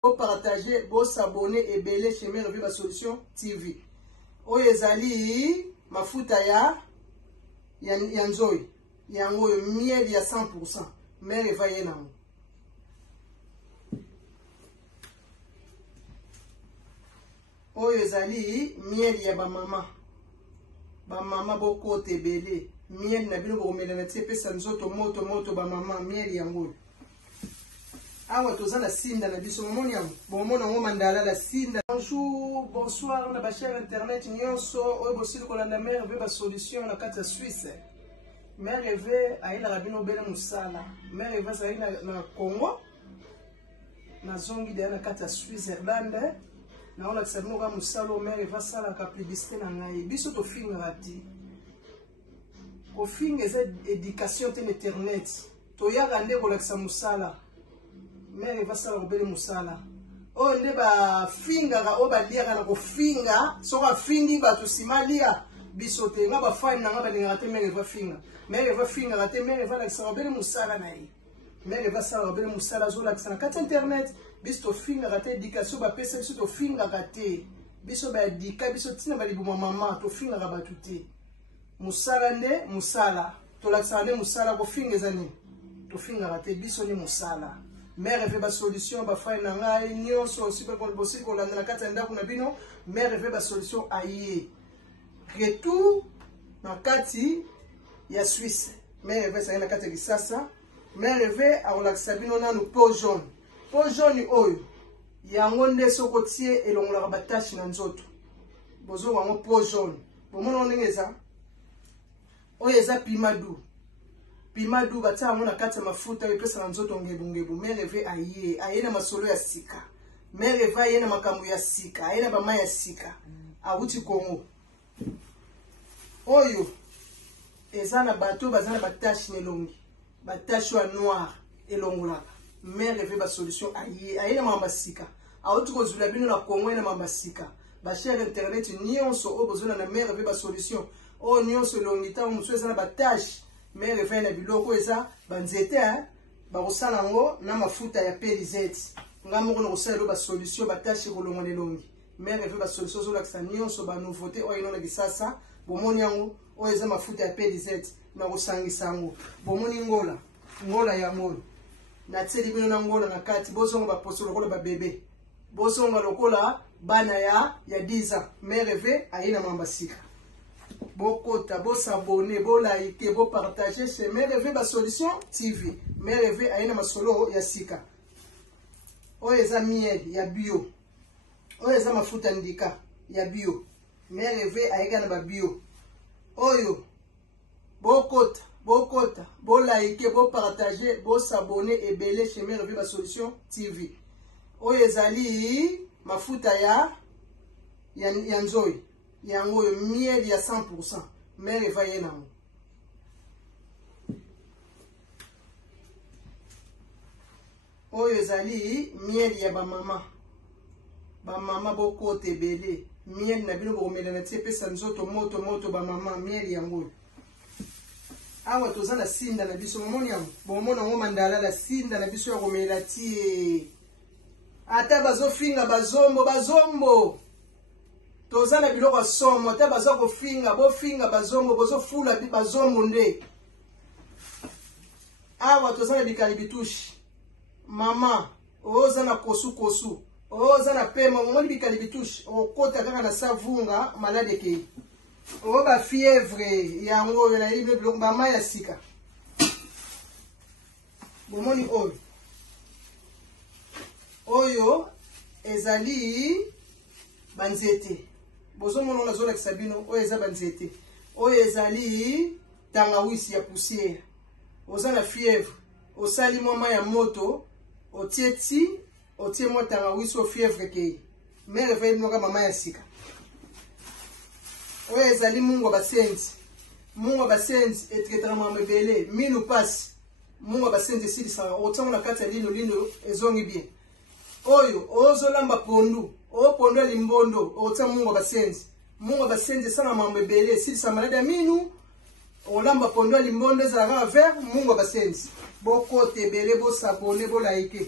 Pour partager, pour s'abonner et belé chez Merveille Solution TV. Oyezali mafuta ya nzoi. Yango miel ya 100%. Merveille na. Oyezali miel ya ba mama. Ba mama boko te belé. Miel na bino bo melana tsepe sa nzoto moto ba mama miel yango. Awa toza la sinda na biso momoni yango bomona ngo mandala la sinda. Bonjour, bonsoir na ba chère internet nyonso oyo bosili kolanda Merveille ba solution na kati ya Suisse. Merveille aina rabino bele musala. Merveille aina na Congo. Na zongi de na kati ya Switzerland. Na ona tsabino ka musalo Merveille sala ka publicité na ngai. Biso to finga rati. Ko finga eza éducation te internet. To ya rande ko la musala. Mère va sala robele musala. O nde ba finga ga o ba lia kana ko finga so ka fingi ba to simalia bisote nga ba fine nga ba linga te mère va finga. Mère va finga ga te mère va la sala robele musala na yi. Mère va sala robele musala zo la kana kati internet biso finga ga te éducation ba pesa biso to finga ga te. Biso ba dika biso tina ba libu mama to finga ga ba tuti. Musala nde musala. To la sala musala ko finga zani. To finga ga te biso ni musala. Merveille ba solution ba fay na ngai nyonso aussi ba bosi ko landa na kati ya ndako na bino Merveille ba solution aye retour na kati ya Suisse. Merveille sa na kati ya Kisasa. Merveille a olakisa bino nanu peau jaune oyo yango nde soko tie elongola ba tache na nzoto bozo wango peau jaune bomona onengeza oyo eza Pimadu batia mona kati mafuta yepesa na nzoto ngebu Merveille aye na masolo ya sika. Merveille aye na makambo ya sika, aye na bama ya sika. Awuti Kongo. Oyo eza na bato bazana batache nelongi. Batache ya noir elongolaka. Merveille ba solution aye na mamba sika. Awuti ko zula bino na Kongo na mamba sika. Ba chère internet nyonso o bozona na Merveille ba solution. O nyonso longita muso eza na batache. Merveille na biloko eza banzete ba kosala ngo na mafuta ya pelizeti ngamoko na kosala ba solution batache kolongo nelongi. Merveille ba solution zo lakisa nyonso ba nouveauté oyo ino na Kisasa bomoni yango oyo eza mafuta ya pelizeti na kosangisa ngo bomoni ngola ya ngolo na tseli bino na ngola na kati bozongo ba poso lokola ba bébé bozongo lokola bana ya 10 ans. Merveille aina mambasika. Bokota, bo s'abonner, bo liker, bo partager chez Merveille ba solution TV. Merveille aina masolo ya sika. Oyo eza miel ya bio. Oyo eza mafuta ndika ya bio. Merveille aika na ba bio. Oyo bokota, bo liker, bo partager, bo s'abonner et belé chez Merveille ba solution TV. Oyo ezali mafuta ya nzoi. Yango miel ya 100%. Merveille na. Oyo ezali miel ya ba mama. Ba mama boko te belé. Miel na bino bomela na tie pesa nzoto moto ba mama miel yango. Awa toza na sinda na biso momoni yango. Bomona ngo mandala la sinda na biso ya komela tie. Ata bazofinga bazombo. Toza na biloko somo ata baza kofinga bofinga bazombo bozo fula bazombo nde. Awa toza na bikali bitushi. Mama oza na kosu. Oza na pema ngoni bikali bitushi okota kaka na savunga malade ke. O ba fièvre yango na ibe biloko mama ya sika. Bomoni oyo ezali banzete. Bozo mono na zona kisabino oyo eza banzete. Oyo ezali tangawisi ya poussière. Oza na fièvre, osali mwa ya moto, otie mwa tangawisi o fièvre ke. Merveille noka mama ya sika. Oyo ezali mungo basenzi. Mungo basenzi etraitera mama belé, minu passe. Mungo basenzi silisa otango na kati ya lino ezongi bien. Oyo ozolamba pondu. O pondo limbondo ota mungo basenzi sana mambe belé si sa malade minu olamba pondo limbondo za vert mungo basenzi boko te belé bo s'abonner bo liker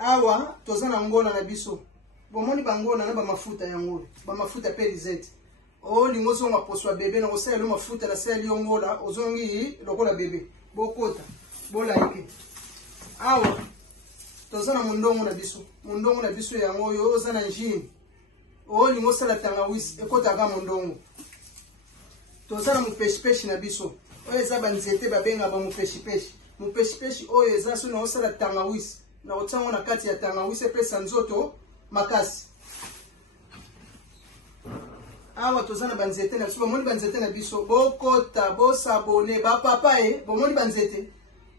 awa toza na ngona na biso bomoni bangona na ba mafuta yango ba mafuta perizete o lingo zonga poswa bebe na kosala lo mafuta na sali yongola ozongi lokola bebe bokota bolike awa toza na mundongo na biso yango yo oza na njini o lingo sala tangawisi ekota ka mundongo toza na mupeshipeshi na biso oyo eza banzete babenga ba mupeshipeshi oyo eza so na osala tangawisi na otango na kati ya tangawisi epesa nzoto makasi awa toza na banzete na biso bomoni banzete na biso bokota bosabone bapapa bomoni banzete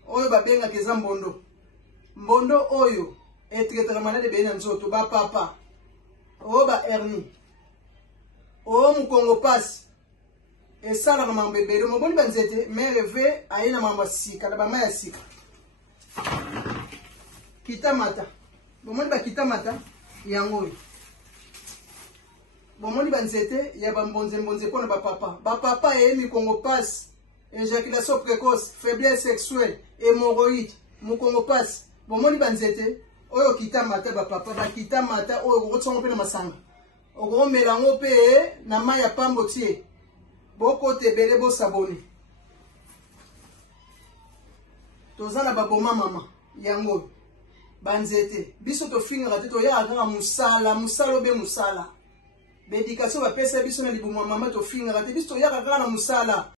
oyo babengaka eza mbondo oyo etiketaka malade beye na nzoto bapapa oyo ba hernie oyo mukongo pasi esalaka mambo ebele moboni banzete mere ve aye na mambo ya sika na bama ya sika kitamata bomoni bakitamata yango oyo bomoni banzete ya bambonze mpona bapapa eye mikongo pasi éjaculation précoce faiblesse sexuelle hémorroïde mukongo pasi bomoni banzete oyo kitamata bapapa bakitamata oyo okotsongo mpe na masanga okomela yango mpe na mai ya pambo tie bokota ebele bosabone toza na baboma mama yango banzete biso tofingaka te toyaka kaka musala obe musala baedikasio bapesa biso na libuma mama tofingaka te biso toyaka kaka na musala